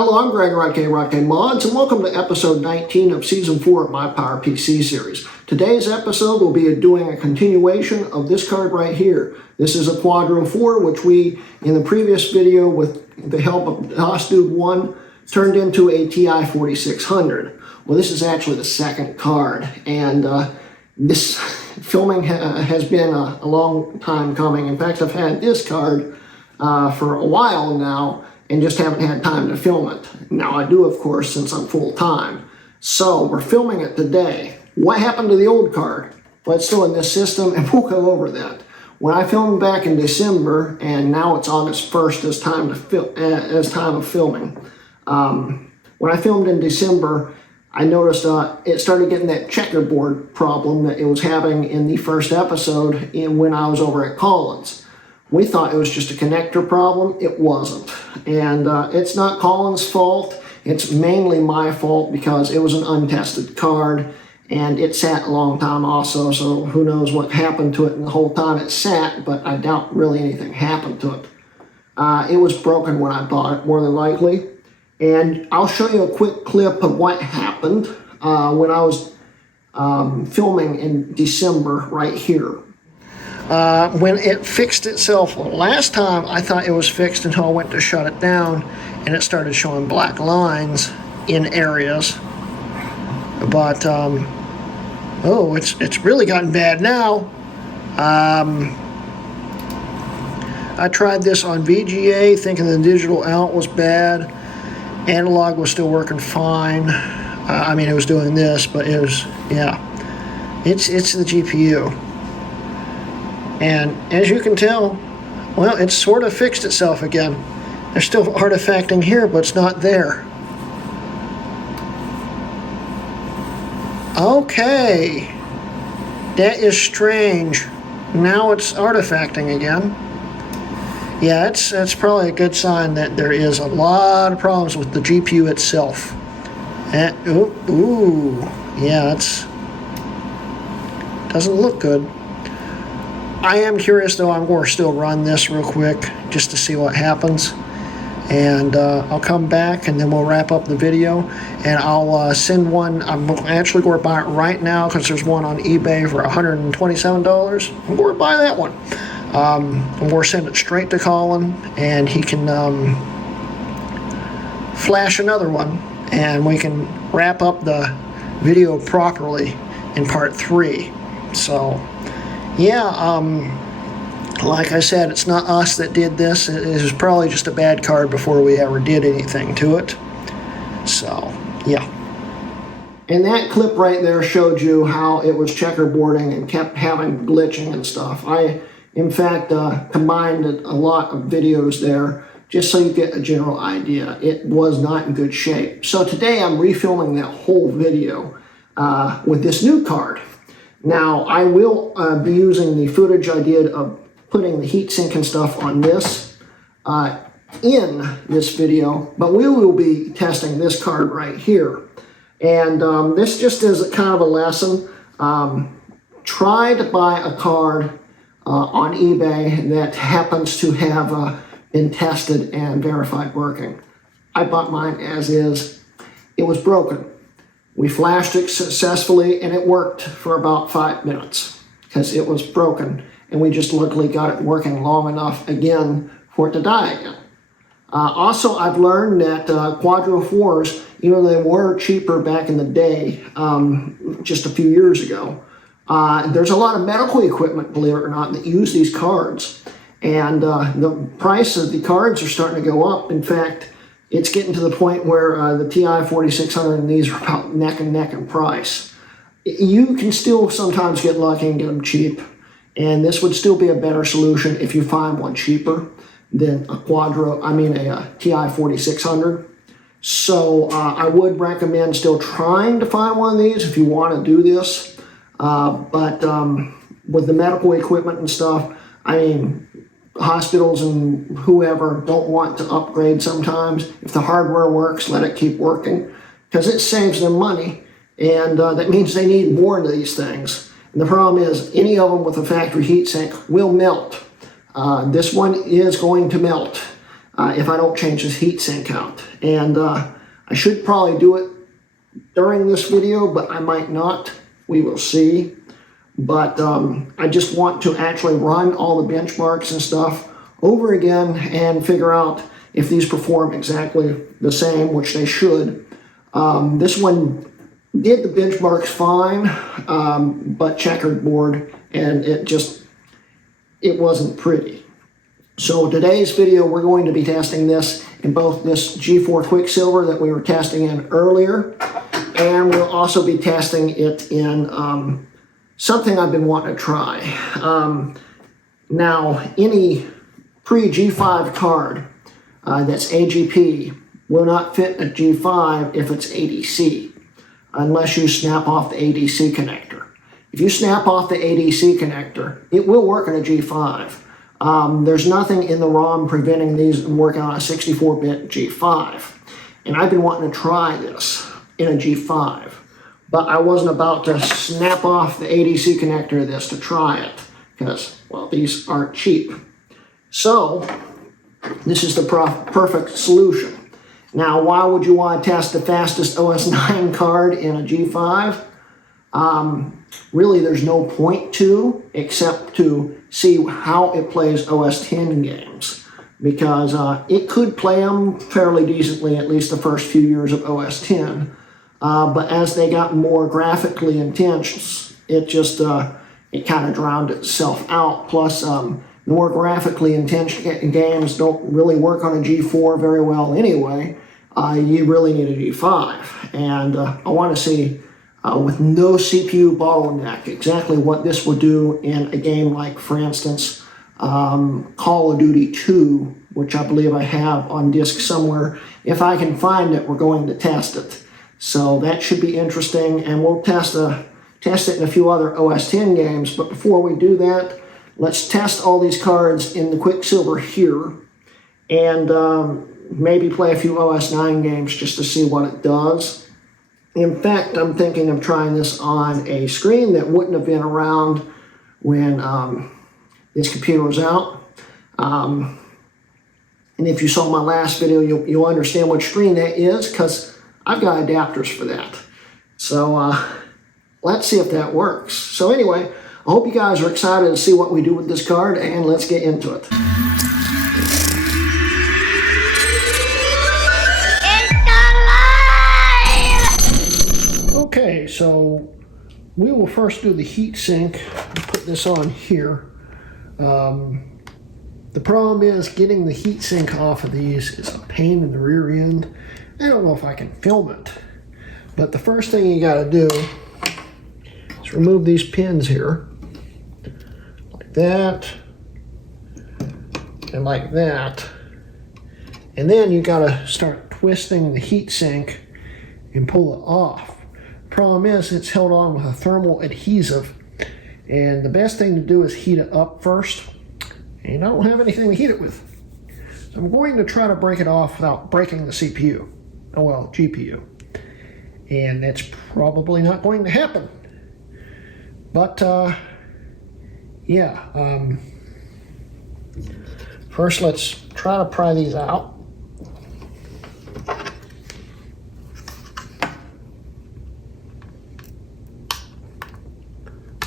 Hello, I'm Greg Hrutkay Mods, and welcome to episode 19 of season 4 of my PowerPC series. Today's episode will be doing a continuation of this card right here. This is a Quadro4, which we, in the previous video, with the help of DOS-Dude1, turned into a TI4600. Well, this is actually the second card, and this filming has been a long time coming. In fact, I've had this card for a while now, and just haven't had time to film it. Now I do, of course, since I'm full-time. So we're filming it today. What happened to the old card? Well, it's still in this system, and we'll go over that. When I filmed back in December, and now it's August 1st as time of filming. When I filmed in December, I noticed it started getting that checkerboard problem that it was having in the first episode when I was over at Collin's. We thought it was just a connector problem. It wasn't. And it's not Collin's fault. It's mainly my fault because it was an untested card and it sat a long time also, so who knows what happened to it in the whole time it sat, but I doubt really anything happened to it. It was broken when I bought it, more than likely. And I'll show you a quick clip of what happened when I was filming in December right here. When it fixed itself last time, I thought it was fixed until I went to shut it down and it started showing black lines in areas. But oh, it's really gotten bad now. I tried this on VGA thinking the digital out was bad. Analog was still working fine. I mean, it was doing this, but it was, yeah, it's the GPU. And as you can tell, well, it's sort of fixed itself again. There's still artifacting here, but it's not there. Okay, that is strange. Now it's artifacting again. Yeah, that's probably a good sign that there is a lot of problems with the GPU itself. And, ooh, yeah, doesn't look good. I am curious, though. I'm going to still run this real quick just to see what happens. And I'll come back, and then we'll wrap up the video. And I'll send one. I'm actually going to buy it right now because there's one on eBay for $127. I'm going to buy that one. I'm going to send it straight to Collin, and he can flash another one. And we can wrap up the video properly in part 3. So... yeah, like I said, it's not us that did this. It was probably just a bad card before we ever did anything to it. So, yeah. And that clip right there showed you how it was checkerboarding and kept having glitching and stuff. I, in fact, combined a lot of videos there just so you get a general idea. It was not in good shape. So today I'm refilming that whole video with this new card. Now, I will be using the footage I did of putting the heatsink and stuff on this in this video, but we will be testing this card right here. And this just is a kind of a lesson. Try to buy a card on eBay that happens to have been tested and verified working. I bought mine as is. It was broken. We flashed it successfully, and it worked for about 5 minutes because it was broken, and we just luckily got it working long enough again for it to die again. Also, I've learned that Quadro4s, even though they were cheaper back in the day, just a few years ago, there's a lot of medical equipment, believe it or not, that use these cards, and the price of the cards are starting to go up. In fact, it's getting to the point where the TI4600 and these are about neck and neck in price. You can still sometimes get lucky and get them cheap, and this would still be a better solution if you find one cheaper than a TI4600. So I would recommend still trying to find one of these if you want to do this. But with the medical equipment and stuff, I mean, hospitals and whoever don't want to upgrade sometimes. If the hardware works, let it keep working because it saves them money, and that means they need more of these things. And the problem is any of them with a factory heatsink will melt. This one is going to melt. if I don't change this heatsink out. And I should probably do it during this video, but I might not. We will see. But I just want to actually run all the benchmarks and stuff over again and figure out if these perform exactly the same, which they should. This one did the benchmarks fine, but checkered board, and it wasn't pretty. So today's video, we're going to be testing this in both this G4 Quicksilver that we were testing in earlier, and we'll also be testing it in something I've been wanting to try. Now, any pre-G5 card that's AGP will not fit a G5 if it's ADC, unless you snap off the ADC connector. If you snap off the ADC connector, it will work in a G5. There's nothing in the ROM preventing these from working on a 64-bit G5. And I've been wanting to try this in a G5, but I wasn't about to snap off the ADC connector of this to try it, because, well, these aren't cheap. So, this is the perfect solution. Now, why would you want to test the fastest OS9 card in a G5? Really, there's no point to, except to see how it plays OS X games. Because it could play them fairly decently, at least the first few years of OS X. But as they got more graphically intense, it kind of drowned itself out. Plus, the more graphically intense games don't really work on a G4 very well anyway. You really need a G5. And I want to see, with no CPU bottleneck, exactly what this would do in a game like, for instance, Call of Duty 2, which I believe I have on disk somewhere. If I can find it, we're going to test it. So that should be interesting, and we'll test it in a few other OS X games. But before we do that, let's test all these cards in the Quicksilver here, and maybe play a few OS 9 games just to see what it does. In fact, I'm thinking of trying this on a screen that wouldn't have been around when this computer was out. And if you saw my last video, you'll understand what screen that is, because I've got adapters for that. So let's see if that works. So anyway, I hope you guys are excited to see what we do with this card, and let's get into it. Okay, so we will first do the heat sink. Put this on here. The problem is getting the heat sink off of these is a pain in the rear end. I don't know if I can film it, but the first thing you got to do is remove these pins here, like that, and like that, and then you got to start twisting the heat sink and pull it off. Problem is, it's held on with a thermal adhesive, and the best thing to do is heat it up first, and I don't have anything to heat it with. So I'm going to try to break it off without breaking the CPU. Oh well, GPU. And that's probably not going to happen. But, yeah. First, let's try to pry these out.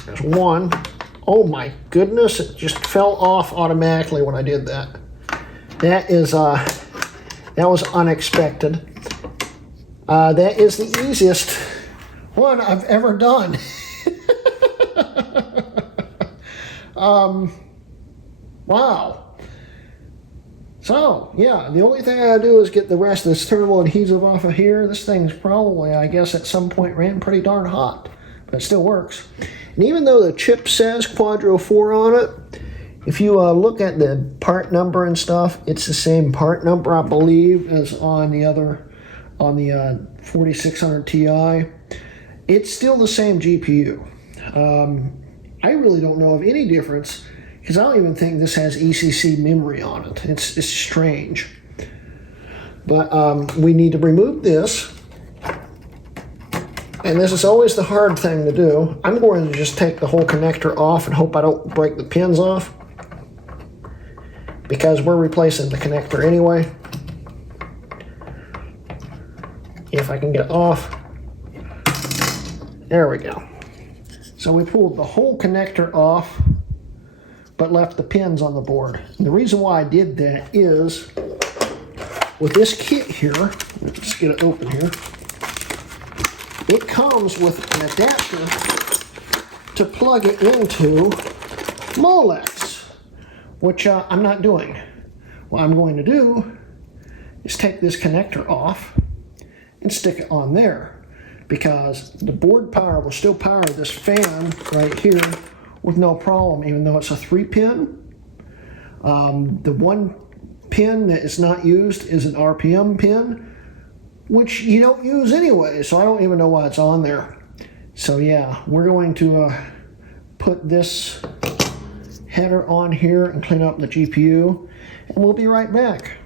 There's one. Oh my goodness, it just fell off automatically when I did that. That was unexpected. That is the easiest one I've ever done. Wow. So, yeah, the only thing I gotta do is get the rest of this thermal adhesive off of here. This thing's probably, I guess, at some point ran pretty darn hot, but it still works. And even though the chip says Quadro4 on it, if you look at the part number and stuff, it's the same part number, I believe, as on the other, on the 4600 Ti. It's still the same GPU. I really don't know of any difference, because I don't even think this has ECC memory on it. It's strange. But we need to remove this. And this is always the hard thing to do. I'm going to just take the whole connector off and hope I don't break the pins off. because we're replacing the connector anyway. If I can get it off. There we go. So we pulled the whole connector off, but left the pins on the board. And the reason why I did that is, with this kit here, let's get it open here, it comes with an adapter to plug it into Molex, which I'm not doing. What I'm going to do is take this connector off and stick it on there, because the board power will still power this fan right here with no problem, even though it's a 3-pin. The one pin that is not used is an RPM pin, which you don't use anyway, so I don't even know why it's on there. So yeah, we're going to put this header on here and clean up the GPU, and we'll be right back.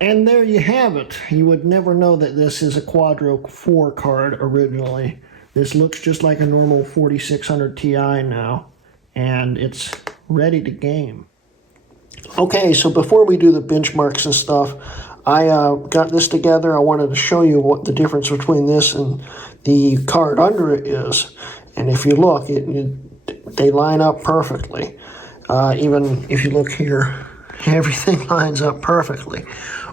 And there you have it. You would never know that this is a Quadro 4 card originally. This looks just like a normal 4600 Ti now, and it's ready to game. Okay, so before we do the benchmarks and stuff, I got this together. I wanted to show you what the difference between this and the card under it is. And if you look, they line up perfectly. Even if you look here, everything lines up perfectly.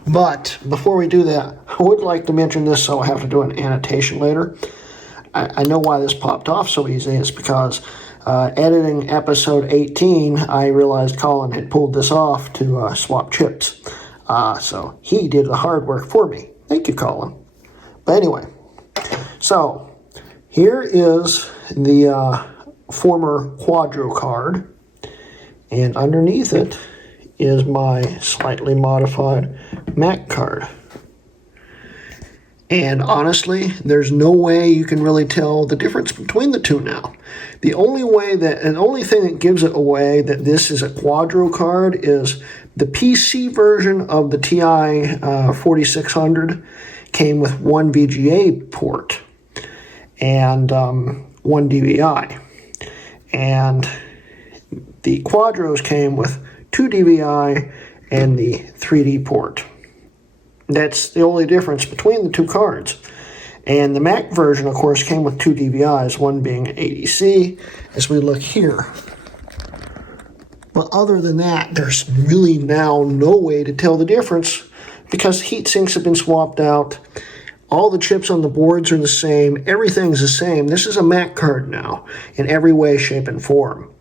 But before we do that, I would like to mention this, so I have to do an annotation later. I know why this popped off so easy. It's because editing episode 18, I realized Collin had pulled this off to swap chips. So he did the hard work for me. Thank you, Collin. But anyway, so here is the former Quadro card, and underneath it is my slightly modified Mac card. And honestly, there's no way you can really tell the difference between the two now. The only thing that gives it away that this is a Quadro card is the PC version of the TI 4600 came with one VGA port and one DVI. And the Quadros came with two DVI and the 3D port. That's the only difference between the two cards. And the Mac version, of course, came with two DVIs, one being an ADC, as we look here. But other than that, there's really now no way to tell the difference because heat sinks have been swapped out. All the chips on the boards are the same. Everything's the same. This is a Mac card now in every way, shape, and form.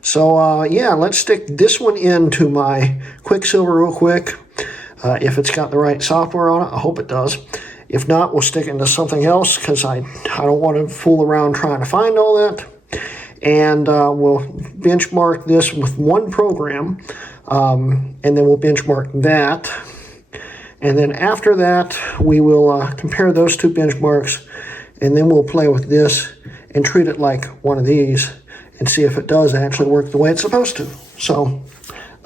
So, yeah, let's stick this one into my Quicksilver real quick. If it's got the right software on it, I hope it does. If not, we'll stick it into something else because I don't want to fool around trying to find all that. And we'll benchmark this with one program, and then we'll benchmark that. And then after that, we will compare those two benchmarks, and then we'll play with this and treat it like one of these and see if it does actually work the way it's supposed to. So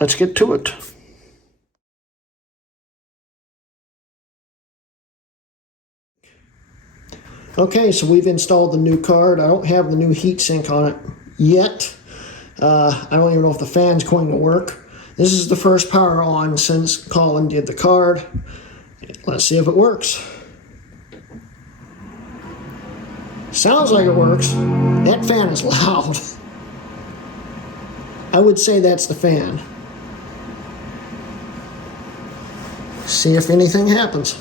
let's get to it. Okay, so we've installed the new card. I don't have the new heatsink on it yet. I don't even know if the fan's going to work. This is the first power on since Collin did the card. Let's see if it works. Sounds like it works. That fan is loud. I would say that's the fan. See if anything happens.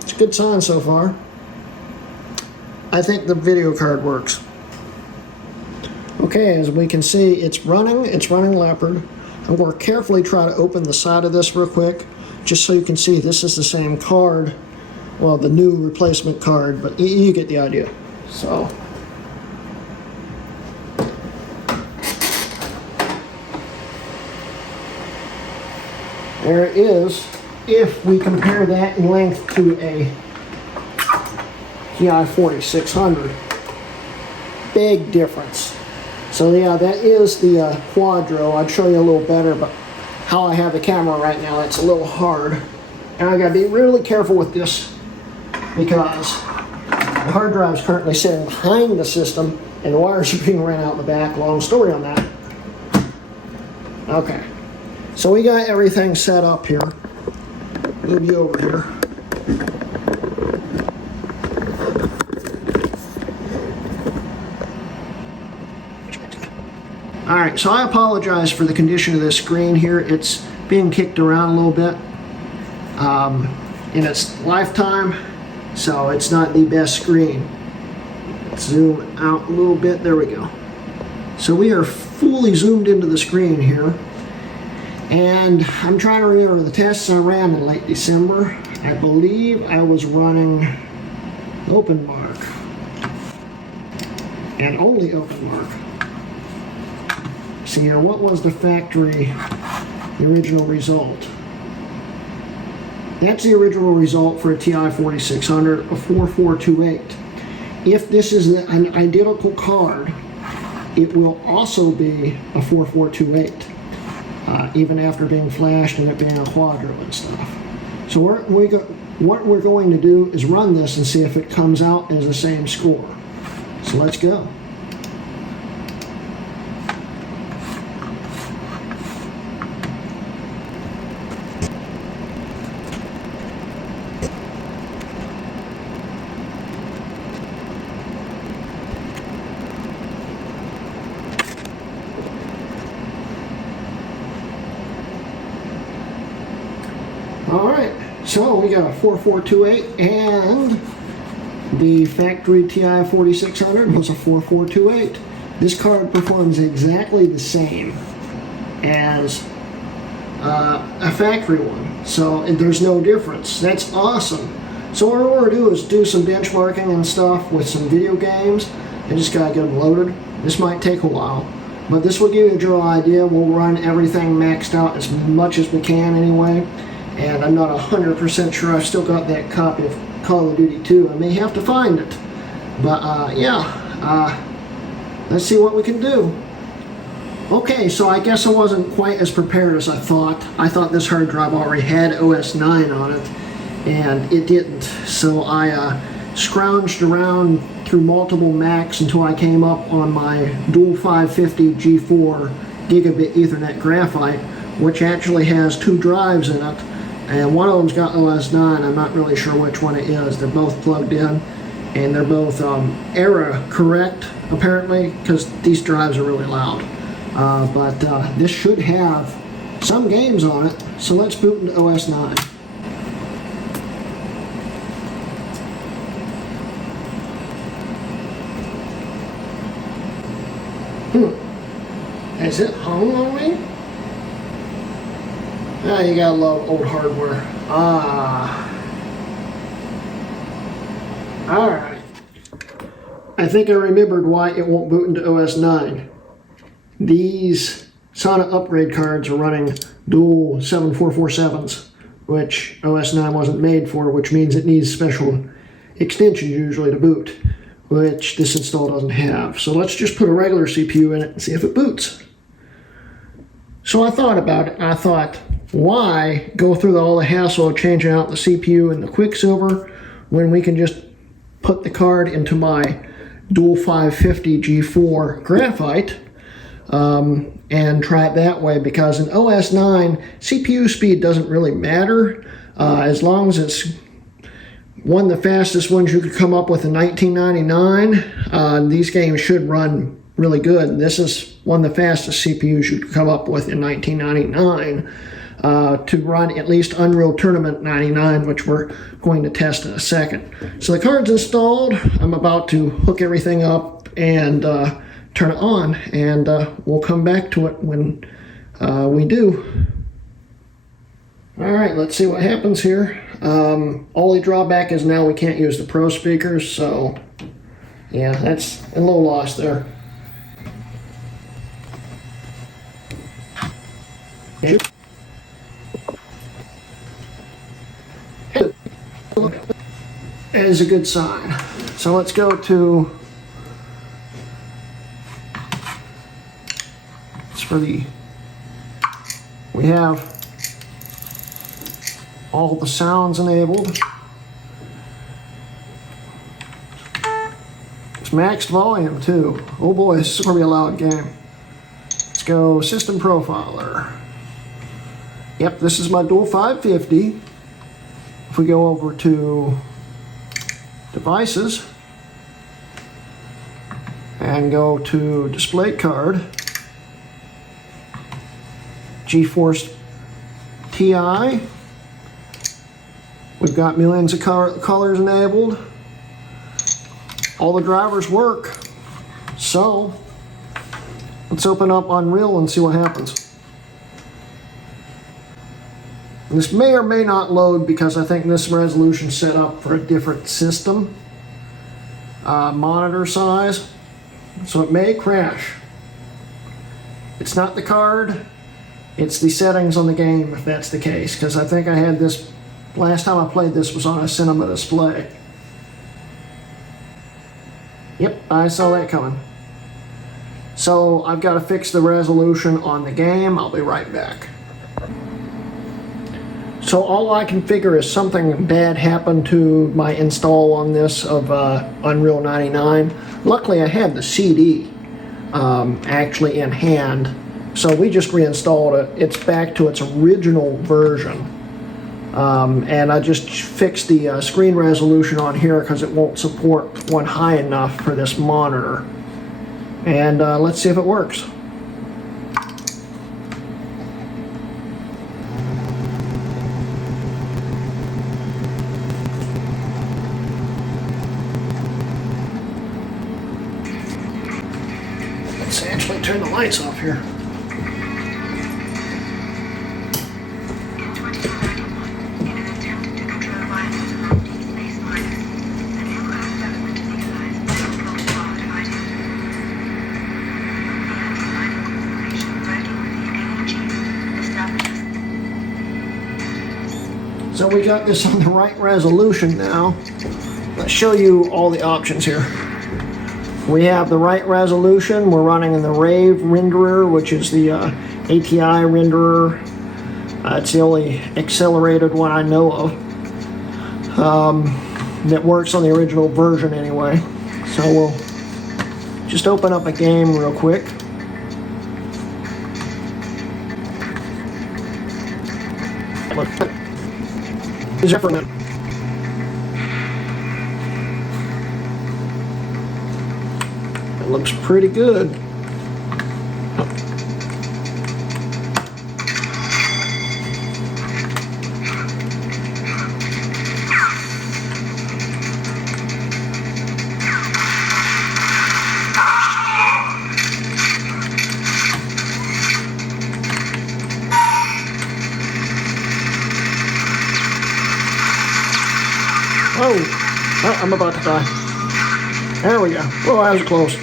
It's a good sign so far. I think the video card works. Okay, as we can see, it's running Leopard. I'm going to carefully try to open the side of this real quick, just so you can see this is the same card. Well, the new replacement card, but you get the idea. So, there it is. If we compare that in length to a TI4600. Big difference. So yeah, that is the Quadro. I'd show you a little better, but how I have the camera right now, it's a little hard. And I gotta be really careful with this because the hard drive is currently sitting behind the system and the wires are being ran out the back. Long story on that. Okay, so we got everything set up here. Move you over here. Alright, so I apologize for the condition of this screen here. It's being kicked around a little bit in its lifetime, so it's not the best screen. Let's zoom out a little bit. There we go. So we are fully zoomed into the screen here. And I'm trying to remember the tests I ran in late December. I believe I was running OpenMark. And only OpenMark. See here, what was the factory, the original result? That's the original result for a TI4600, a 4428. If this is an identical card, it will also be a 4428, even after being flashed and it being a Quadro and stuff. So what we're going to do is run this and see if it comes out as the same score. So let's go. Alright, so we got a 4428 and the factory TI4600 was a 4428. This card performs exactly the same as a factory one, so there's no difference. That's awesome. So what we're going to do is do some benchmarking and stuff with some video games. I just got to get them loaded. This might take a while, but this will give you a general idea. We'll run everything maxed out as much as we can anyway. And I'm not 100% sure. I've still got that copy of Call of Duty 2. I may have to find it. But let's see what we can do. Okay, so I guess I wasn't quite as prepared as I thought. I thought this hard drive already had OS9 on it, and it didn't. So I scrounged around through multiple Macs until I came up on my dual 550 G4 gigabit Ethernet graphite, which actually has 2 drives in it. And one of them's got OS9. I'm not really sure which one it is. They're both plugged in, and they're both era correct, apparently, because these drives are really loud. But this should have some games on it, so let's boot into OS9. Has it hung on me? Ah, you gotta love old hardware. Alright. I think I remembered why it won't boot into OS9. These SATA upgrade cards are running dual 7447s, which OS9 wasn't made for, which means it needs special extensions usually to boot, which this install doesn't have. So let's just put a regular CPU in it and see if it boots. So I thought about it, and I thought, why go through all the hassle of changing out the CPU and the Quicksilver when we can just put the card into my dual 550 G4 graphite and try it that way? Because in OS9, CPU speed doesn't really matter as long as it's one of the fastest ones you could come up with in 1999. These games should run really good. This is one of the fastest CPUs you could come up with in 1999 to run at least Unreal Tournament 99, which we're going to test in a second. So the card's installed. I'm about to hook everything up and turn it on, and we'll come back to it when we do. Alright, let's see what happens here. Only drawback is now we can't use the Pro speakers, so yeah, that's a little loss there. That is a good sign. So let's go to, it's for the, we have all the sounds enabled. It's maxed volume too. Oh boy, this is going to be a loud game. Let's go System Profiler. Yep, this is my dual 550. If we go over to Devices and go to Display Card, GeForce Ti. We've got millions of colors enabled. All the drivers work. So let's open up Unreal and see what happens. This may or may not load because I think this resolution is set up for a different system monitor size, so it may crash. It's not the card, it's the settings on the game if that's the case, because I think I had this, last time I played this was on a cinema display. Yep, I saw that coming. So I've got to fix the resolution on the game. I'll be right back. So all I can figure is something bad happened to my install on this of Unreal 99. Luckily I had the CD actually in hand, so we just reinstalled it. It's back to its original version. And I just fixed the screen resolution on here because it won't support one high enough for this monitor. And let's see if it works. Let's actually turn the lights off here. So we got this on the right resolution now. Let's show you all the options here. We have the right resolution. We're running in the Rave renderer, which is the ATI renderer. It's the only accelerated one I know of that works on the original version anyway. So we'll just open up a game real quick. For a minute. It looks pretty good. Oh, I'm about to die. There we go. Oh, that was close.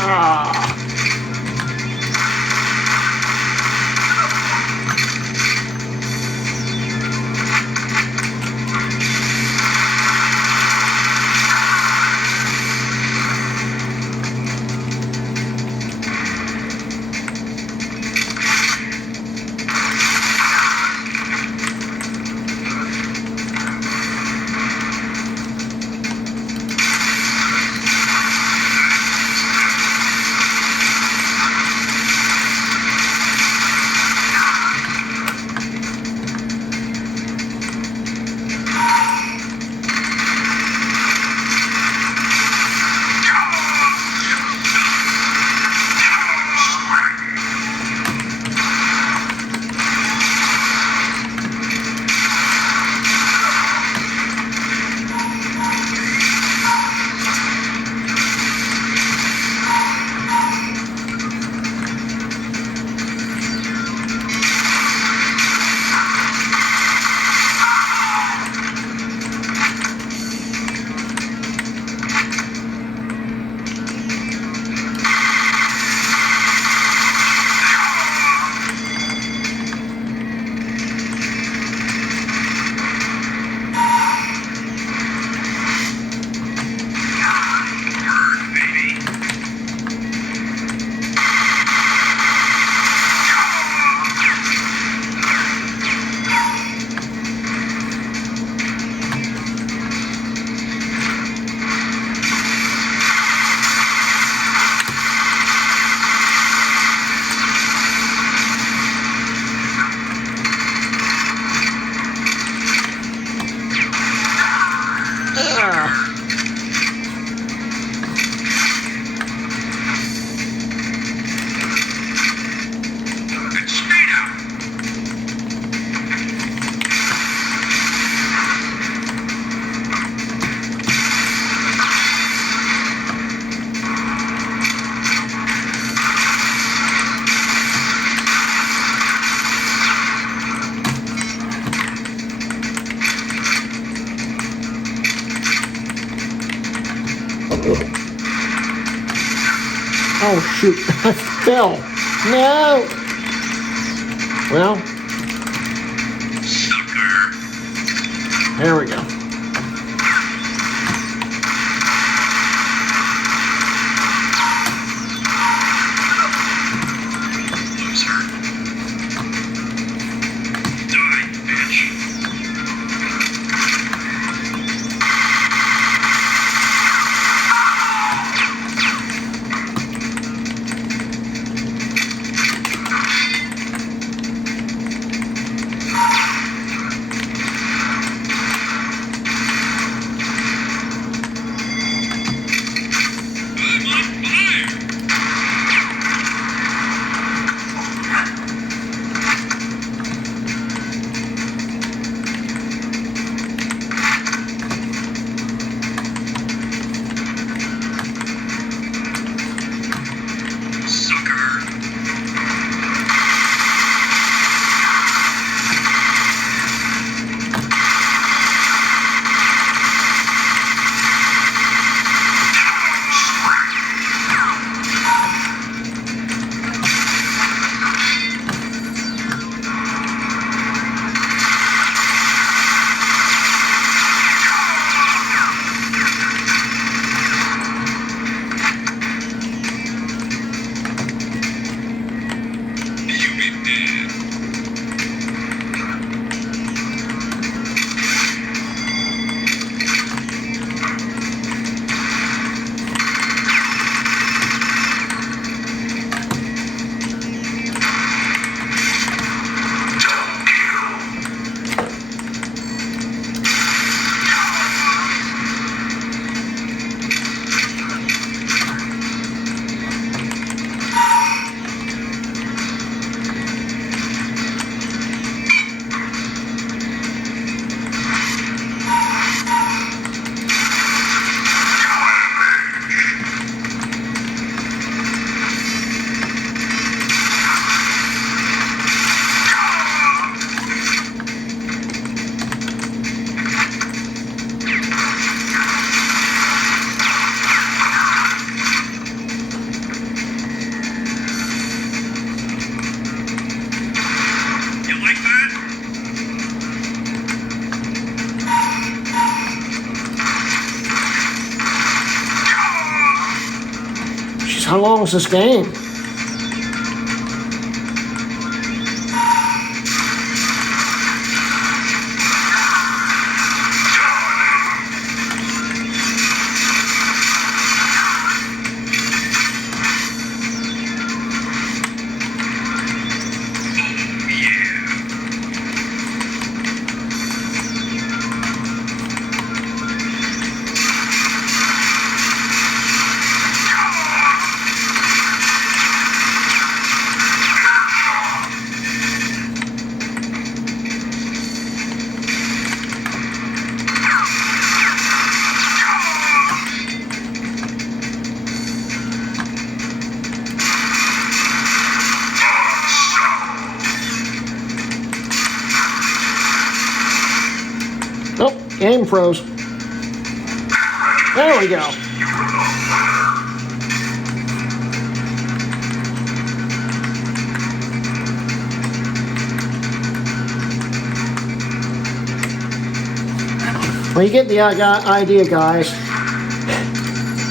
Ah. Oh shoot, I fell. No! Well, there we go. How long is this game? Oh, game froze. There we go. Well, you get the idea, guys.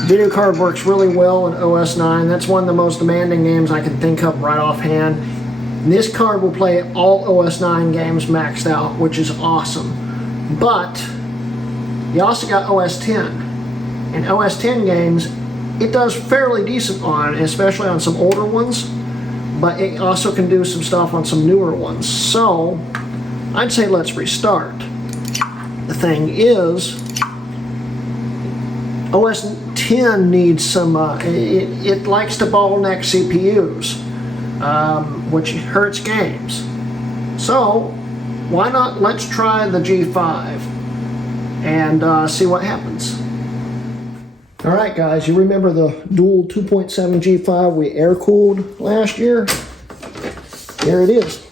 Video card works really well in OS 9. That's one of the most demanding games I can think of right offhand. And this card will play all OS 9 games maxed out, which is awesome. But you also got OS 10. And OS 10 games, it does fairly decent on, especially on some older ones, but it also can do some stuff on some newer ones. So I'd say let's restart. The thing is, OS 10 needs some, it likes to bottleneck CPUs, which hurts games. So why not let's try the G5 and see what happens. Alright guys, you remember the dual 2.7 G5 we air-cooled last year? There it is.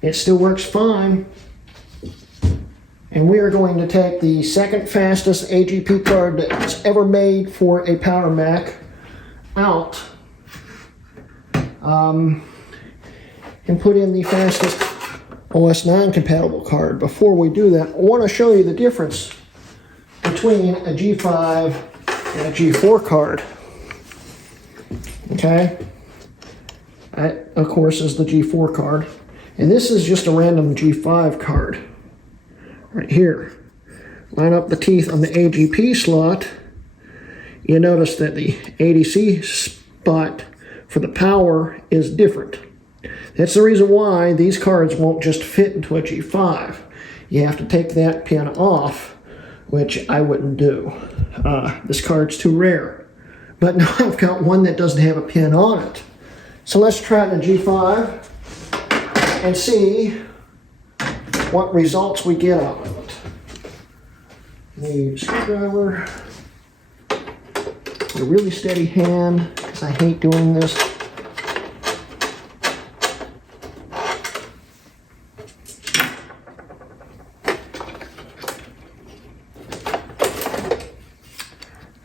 It still works fine. And we are going to take the second fastest AGP card that's ever made for a Power Mac out and put in the fastest OS9 compatible card. Before we do that, I want to show you the difference between a G5 and a G4 card. Okay, that of course is the G4 card, and this is just a random G5 card right here. Line up the teeth on the AGP slot. You notice that the ADC spot for the power is different. That's the reason why these cards won't just fit into a G5. You have to take that pin off, which I wouldn't do. This card's too rare. But now I've got one that doesn't have a pin on it. So let's try it in a G5 and see what results we get out of it. Need a screwdriver, a really steady hand, because I hate doing this.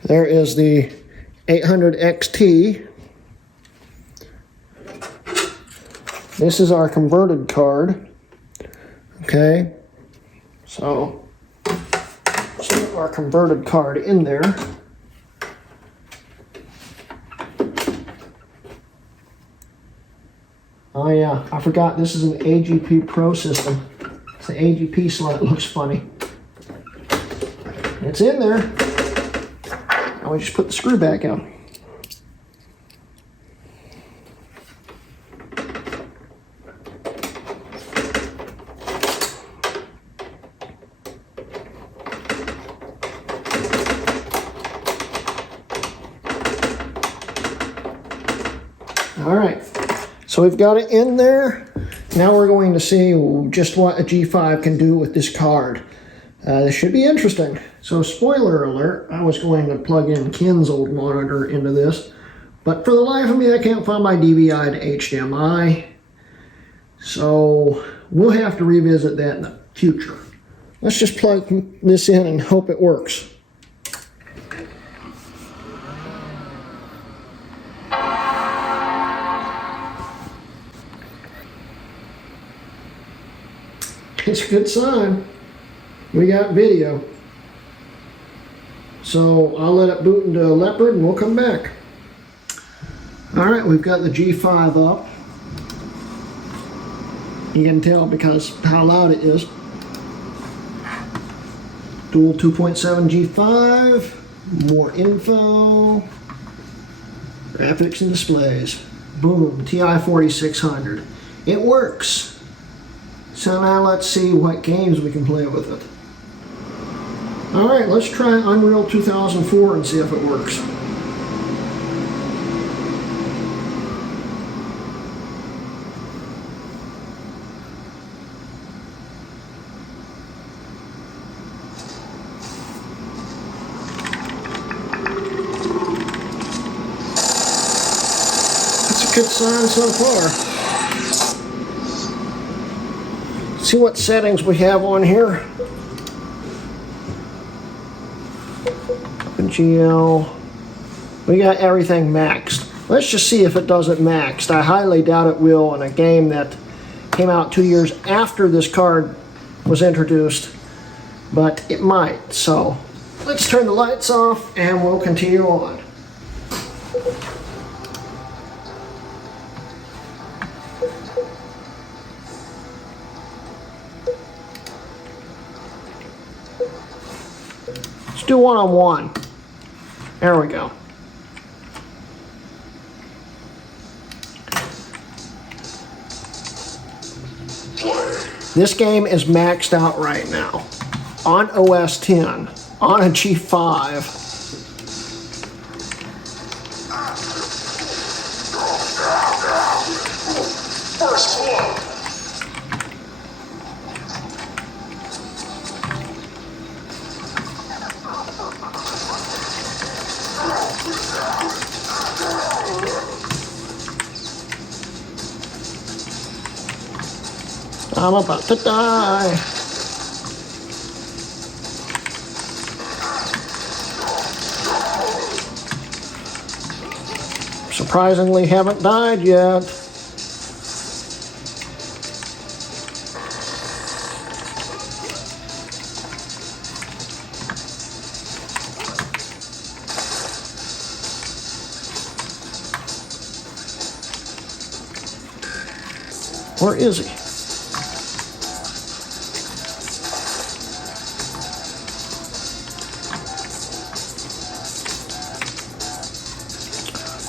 There is the 800 XT. This is our converted card. Okay, so let's put our converted card in there. Oh yeah, I forgot this is an AGP Pro system. It's the AGP slot. It looks funny. It's in there. Now we just put the screw back out. All right, so we've got it in there. Now we're going to see just what a G5 can do with this card. This should be interesting. So spoiler alert, I was going to plug in Ken's old monitor into this, but for the life of me I can't find my DVI to HDMI. So we'll have to revisit that in the future. Let's just plug this in and hope it works. It's a good sign. We got video. So I'll let it boot into Leopard and we'll come back. Alright, we've got the G5 up. You can tell because how loud it is. Dual 2.7 G5. More info. Graphics and displays. Boom, TI4600. It works. So now let's see what games we can play with it. Alright, let's try Unreal 2004 and see if it works. That's a good sign so far. See what settings we have on here. GL. We got everything maxed. Let's just see if it does it maxed. I highly doubt it will in a game that came out 2 years after this card was introduced, but it might. So let's turn the lights off and we'll continue on. Let's do one-on-one. There we go. This game is maxed out right now on OS 10 on a G5. First blood. I'm about to die. surprisingly haven't died yet. Where is he?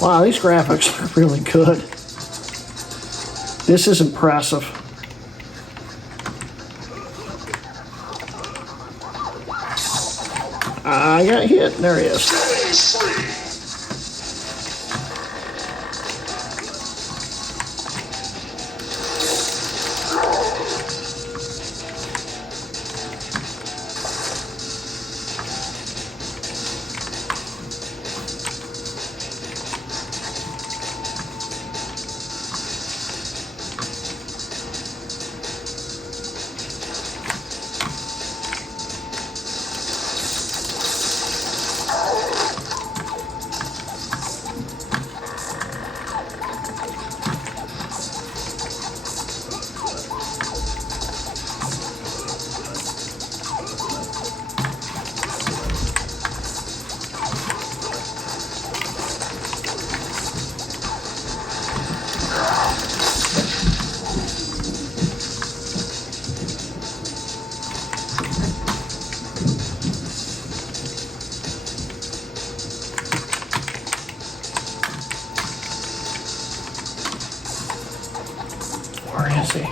Wow, these graphics are really good. This is impressive. I got hit. There he is. Where is he?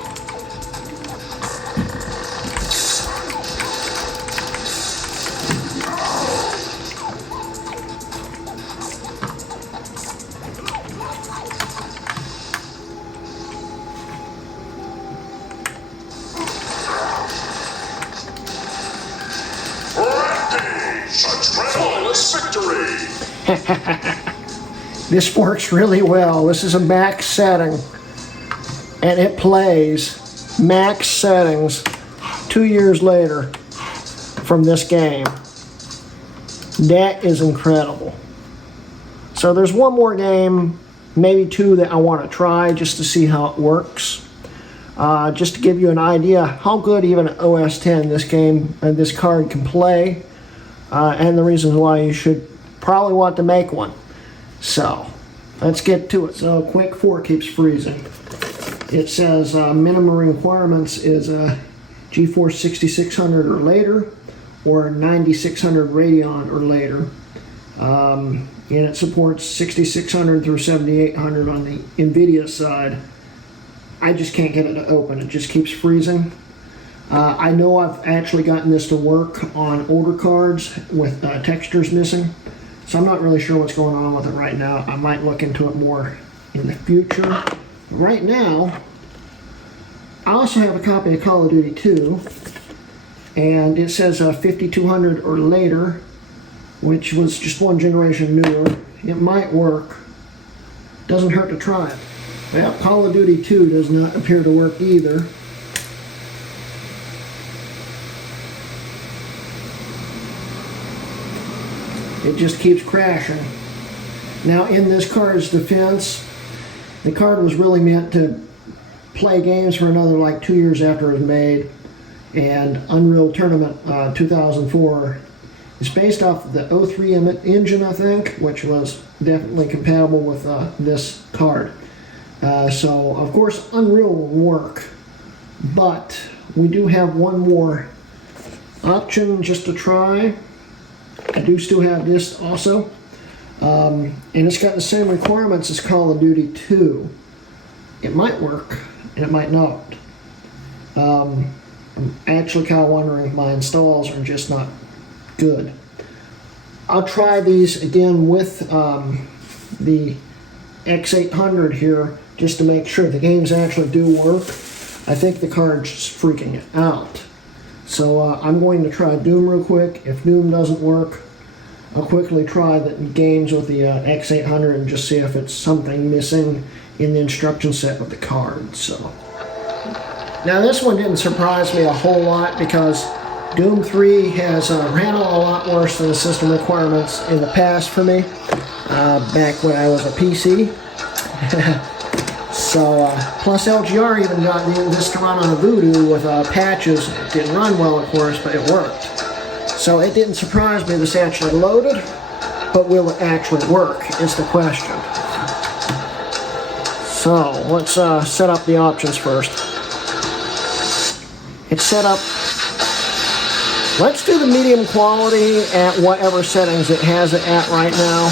This works really well. This is a max setting, and it plays max settings 2 years later from this game. That is incredible. So there's one more game, maybe two, that I want to try just to see how it works. Just to give you an idea how good even OS 10 this card can play, and the reasons why you should probably want to make one. So let's get to it. So Quake 4 keeps freezing. It says minimum requirements is a GeForce 6600 or later, or 9600 Radeon or later. And it supports 6600 through 7800 on the NVIDIA side. I just can't get it to open. It just keeps freezing. I know I've actually gotten this to work on older cards with textures missing, so I'm not really sure what's going on with it right now. I might look into it more in the future. Right now, I also have a copy of Call of Duty 2, and it says 5200 or later, which was just one generation newer. It might work. Doesn't hurt to try it. Well, Call of Duty 2 does not appear to work either. It just keeps crashing. Now, in this card's defense, the card was really meant to play games for another like 2 years after it was made, and Unreal Tournament 2004 is based off of the 03 engine, I think, which was definitely compatible with this card. So, of course, Unreal will work, but we do have one more option just to try. I do still have this also, and it's got the same requirements as Call of Duty 2. It might work, and it might not. I'm actually kind of wondering if my installs are just not good. I'll try these again with the X800 here, just to make sure the games actually do work. I think the card's freaking it out. So I'm going to try Doom real quick. If Doom doesn't work, I'll quickly try the games with the X800 and just see if it's something missing in the instruction set with the card. So now this one didn't surprise me a whole lot, because Doom 3 has ran a lot worse than the system requirements in the past for me, back when I was a PC. So, plus LGR even got this to run on a Voodoo with patches. It didn't run well, of course, but it worked. So it didn't surprise me this actually loaded, but will it actually work is the question. So let's set up the options first. It's set up. Let's do the medium quality at whatever settings it has it at right now.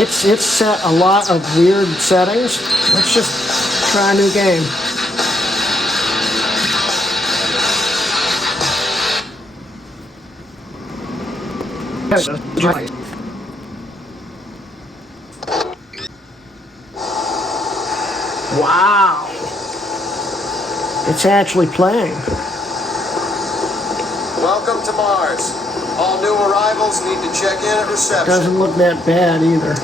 It's set a lot of weird settings. Let's just try a new game. Wow. It's actually playing. Welcome to Mars. All new arrivals need to check in at reception. Doesn't look that bad either.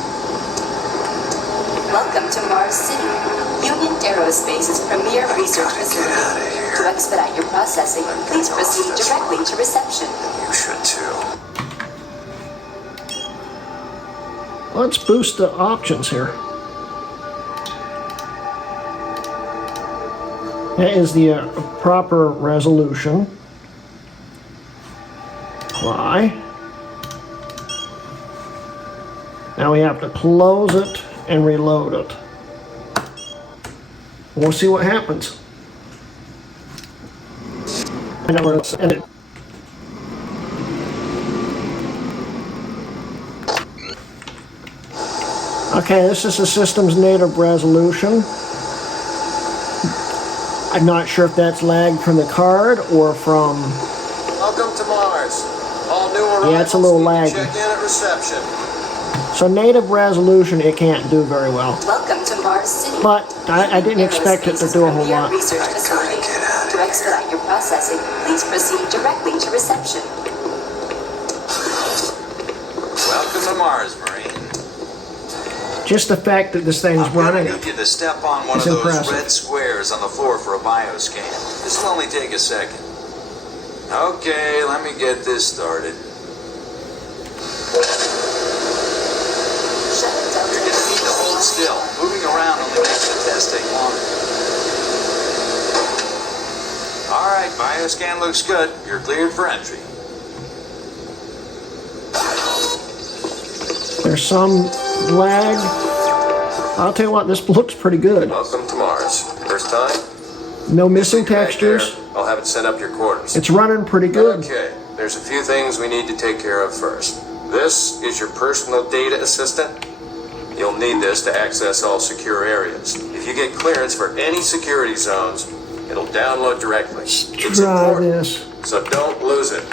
Welcome to Mars City, Union Aerospace's premier research facility. To expedite your processing, please proceed directly to reception. You should too. Let's boost the options here. That is the proper resolution. Apply. Now we have to close it and reload it. We'll see what happens. I know where it's ended. Okay, this is the system's native resolution. I'm not sure if that's lagged from the card or from... Welcome to Mars. All new arrivals Yeah, it's a little need to laggy. check in at reception. So native resolution, it can't do very well. Welcome to Mars City. But I didn't expect it to do a whole lot. Research facility. To expedite your processing, please proceed directly to reception. Welcome to Mars, Marine. Just the fact that this thing's I'm gonna running need you to step on one It's of those impressive. red squares on the floor for a bioscan. This will only take a second. Okay, let me get this started. Shut it down. You're gonna need to hold still. Moving around only makes the test take longer. Alright, bioscan looks good. You're cleared for entry. There's some lag. I'll tell you what, this looks pretty good. Welcome to Mars. First time? No missing Right there. textures. I'll have it set up your quarters. It's running pretty good. Okay, there's a few things we need to take care of first. This is your personal data assistant. You'll need this to access all secure areas. If you get clearance for any security zones, it'll download directly. It's Try important, this. so don't lose it.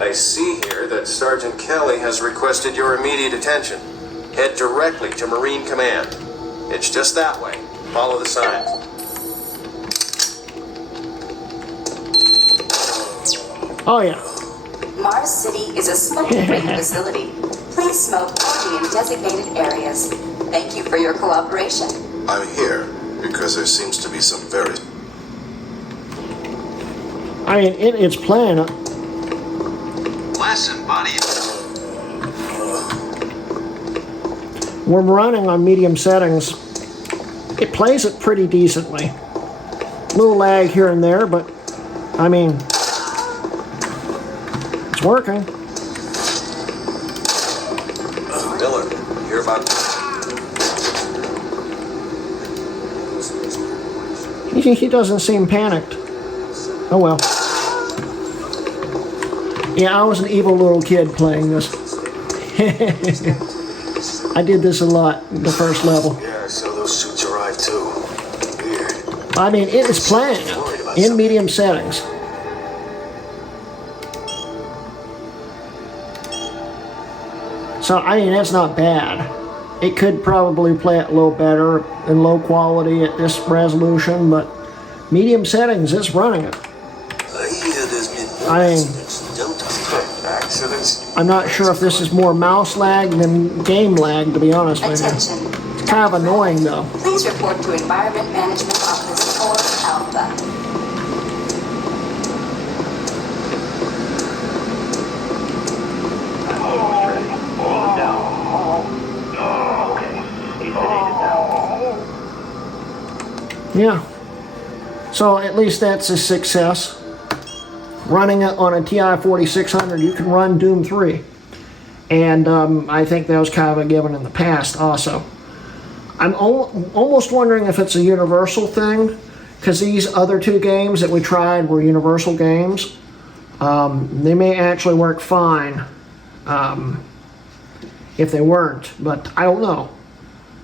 I see here that Sergeant Kelly has requested your immediate attention. Head directly to Marine Command. It's just that way. Follow the signs. Oh yeah. Mars City is a smoke-free facility. Please smoke only in designated areas. Thank you for your cooperation. I'm here because there seems to be some very... I mean, it's playing. Listen, buddy. We're running on medium settings. It plays it pretty decently. A little lag here and there, but I mean, it's working. Miller, you're about to... He doesn't seem panicked. Oh well. Yeah, I was an evil little kid playing this. I did this a lot in the first level. Yeah, so those suits arrived too. Weird. I mean, it is playing it in medium settings. So, I mean, that's not bad. It could probably play it a little better in low quality at this resolution, but medium settings, it's running it. I hear there's been I mean, accidents. I'm not sure if this is more mouse lag than game lag, to be honest with you. Attention. It's kind of annoying, though. Please report to Environment Management Office or Alpha. All ready. All down. Yeah. So at least that's a success. Running it on a TI4600, you can run Doom 3. And I think that was kind of a given in the past also. I'm almost wondering if it's a universal thing, because these other two games that we tried were universal games. They may actually work fine if they weren't, but I don't know.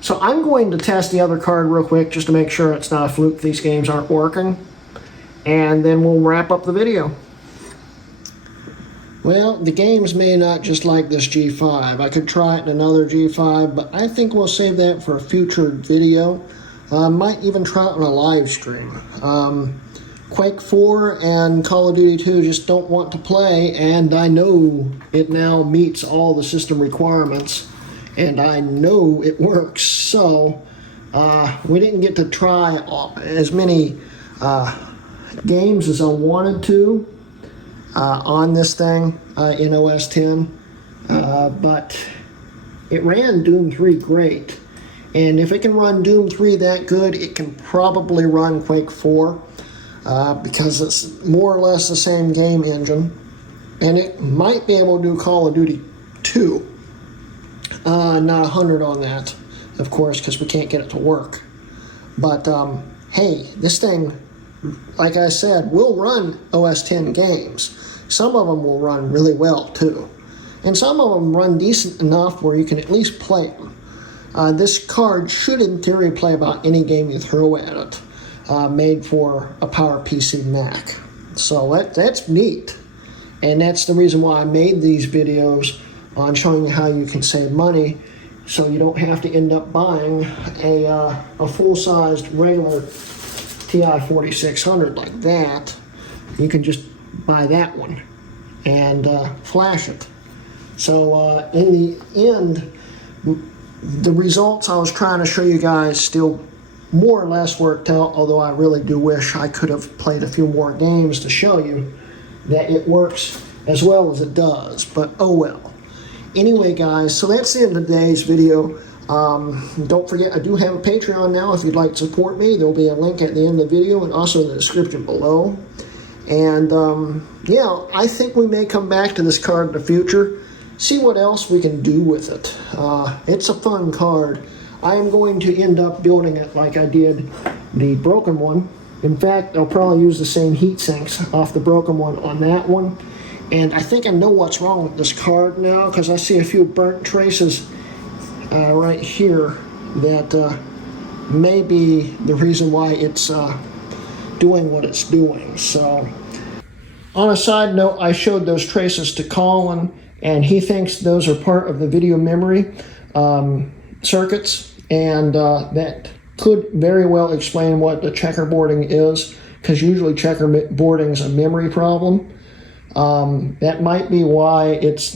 So I'm going to test the other card real quick just to make sure it's not a fluke these games aren't working. And then we'll wrap up the video. Well, the games may not just like this G5. I could try it in another G5, but I think we'll save that for a future video. Might even try it on a live stream. Quake 4 and Call of Duty 2 just don't want to play, and I know it now meets all the system requirements, and I know it works. So we didn't get to try as many games as I wanted to on this thing in OS 10, but it ran Doom 3 great, and if it can run Doom 3 that good, it can probably run Quake 4 because it's more or less the same game engine, and it might be able to do Call of Duty 2. Not 100 on that, of course, because we can't get it to work, but hey, this thing, like I said, will run OS 10 games. Some of them will run really well too, and some of them run decent enough where you can at least play them. This card should in theory play about any game you throw at it, made for a PowerPC Mac. So that's neat, and that's the reason why I made these videos on showing you how you can save money, so you don't have to end up buying a full-sized regular TI4600 like that. You can just buy that one and flash it. So in the end, the results I was trying to show you guys still more or less worked out, although I really do wish I could have played a few more games to show you that it works as well as it does, but oh well. Anyway guys, so that's the end of today's video. Don't forget, I do have a Patreon now if you'd like to support me. There'll be a link at the end of the video and also in the description below. And yeah, I think we may come back to this card in the future, see what else we can do with it. It's a fun card. I am going to end up building it like I did the broken one. In fact, I'll probably use the same heat sinks off the broken one on that one. And I think I know what's wrong with this card now, because I see a few burnt traces right here that may be the reason why it's doing what it's doing. So on a side note, I showed those traces to Collin, and he thinks those are part of the video memory circuits, and that could very well explain what the checkerboarding is, because usually checkerboarding is a memory problem. That might be why it's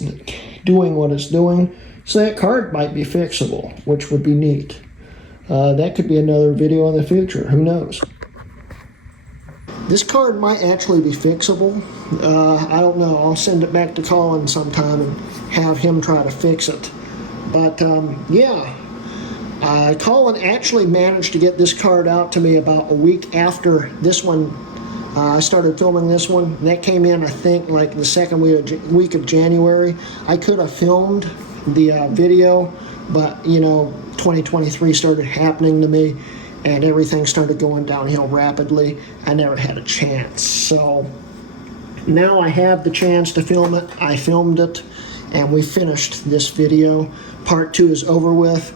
doing what it's doing. So that card might be fixable, which would be neat. That could be another video in the future, who knows. This card might actually be fixable. I don't know, I'll send it back to Collin sometime and have him try to fix it. But yeah, Collin actually managed to get this card out to me about a week after this one. I started filming this one. That came in, I think, like the second week of January. I could have filmed the video, but you know, 2023 started happening to me, and everything started going downhill rapidly. I never had a chance. So now I have the chance to film it. I filmed it, and we finished this video. Part 2 is over with,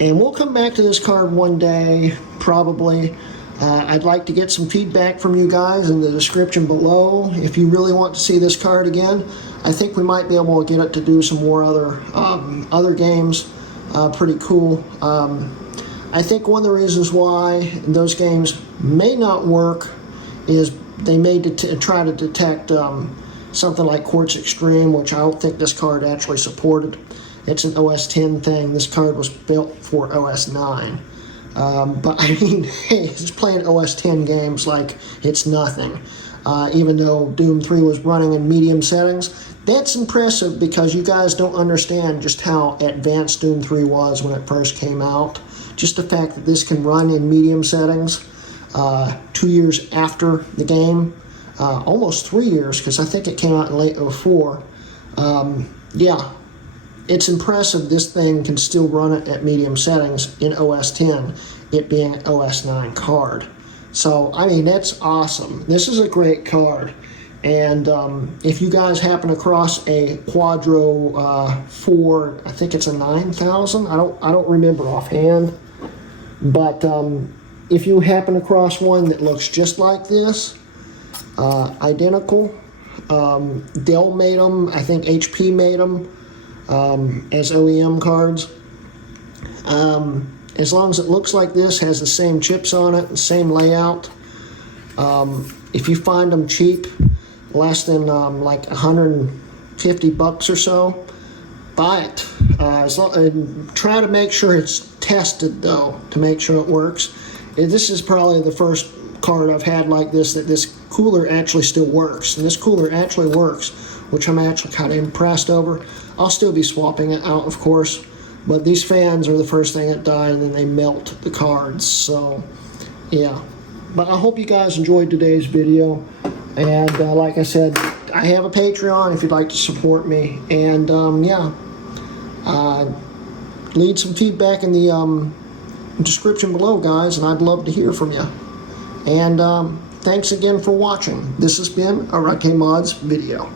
and we'll come back to this card one day, probably. I'd like to get some feedback from you guys in the description below. If you really want to see this card again, I think we might be able to get it to do some more other games. Pretty cool. I think one of the reasons why those games may not work is they may try to detect something like Quartz Extreme, which I don't think this card actually supported. It's an OS 10 thing. This card was built for OS 9. But I mean, hey, it's playing OS 10 games like it's nothing. Even though Doom 3 was running in medium settings, that's impressive because you guys don't understand just how advanced Doom 3 was when it first came out. Just the fact that this can run in medium settings, 2 years after the game, almost 3 years, because I think it came out in late 04. Yeah, it's impressive this thing can still run it at medium settings in OS 10, it being an OS 9 card. So, I mean, that's awesome. This is a great card. And if you guys happen across a Quadro 4, I think it's a 9000. I don't remember offhand. But if you happen across one that looks just like this, identical, Dell made them. I think HP made them as OEM cards. As long as it looks like this, has the same chips on it, the same layout. If you find them cheap, less than like $150 or so, buy it. Try to make sure it's tested though, to make sure it works. This is probably the first card I've had like this that this cooler actually still works, and this cooler actually works, which I'm actually kind of impressed over. I'll still be swapping it out, of course, but these fans are the first thing that die, and then they melt the cards. So yeah, but I hope you guys enjoyed today's video. And like I said, I have a Patreon if you'd like to support me. And yeah, leave some feedback in the description below, guys, and I'd love to hear from you. And thanks again for watching. This has been a Hrutkay Mods video.